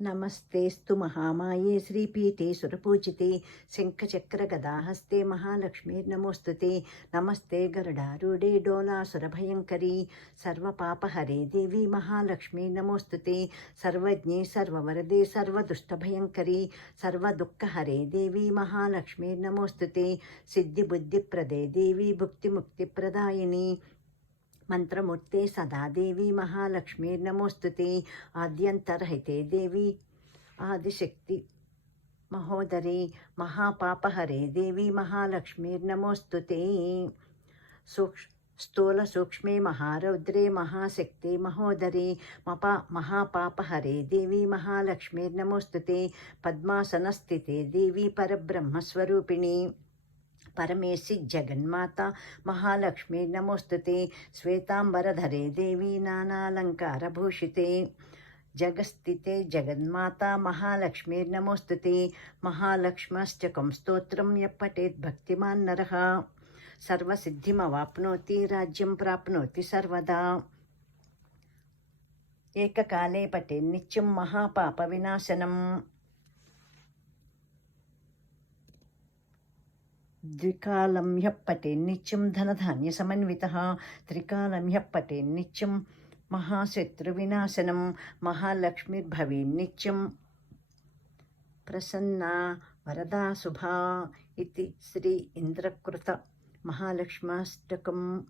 నమస్తేస్తు మహామాయే శ్రీపీఠే సురపూజితే శంఖచక్రగదాహస్తే మహాలక్ష్మీర్నమోస్తుతే నమస్తే గరుడారూఢే డోలాసురభయంకరీ సర్వపాపహరే దేవి మహాలక్ష్మీ నమోస్తుతే సర్వజ్ఞే సర్వవరదే సర్వదుష్టభయంకరీ సర్వదుఃఖహరే దేవి మహాలక్ష్మీర్నమోస్తుతే సిద్ధిబుద్ధిప్రదే దేవి భుక్తిముక్తిప్రదాయిని మంత్రమూర్తే సదాదేవి మహాలక్ష్మీ నమోస్తుతే ఆద్యంతరహితే దేవి. ఆదిశక్తి మహోదరి మహాపాపహరే దేవి మహాలక్ష్మీర్నమోస్తుతే. సూక్ష్ స్థూల సూక్ష్మే మహారౌద్రే మహాశక్తి మహోదరి మపా మహాపాపహరే దేవి మహాలక్ష్మీర్నమోస్తుతే పద్మాసనస్థితే దేవి పరబ్రహ్మస్వరూపిణి. परमेश जगन्माता, महालक्ष्मी नमोस्तुते श्वेतांबरधरे देवी नानालङ्कारभूषिते। जगस्थिते जगन्माता महालक्ष्मीर्नमोस्तुते महालक्ष्मश्च कंस्तोत्रं य पठेत् भक्तिमान् नरः। सर्वसिद्धिमवाप्नोति, राज्यं प्राप्नोति सर्वदा। एककाले पठेन्नित्यं महापापविनाशनम्। ద్వికాలం హ్యప్పటే నిత్యం ధనధాన్య సమన్విత. త్రికాలం హ్యప్పటే నిత్యం మహాశత్రు వినాశనం మహాలక్ష్మిర్భవే నిత్యం ప్రసన్న వరదాశుభా ఇది శ్రీ ఇంద్రకృత మహాలక్ష్మాష్టకం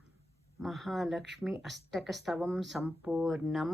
మహాలక్ష్మి అష్టకస్తవం సంపూర్ణం.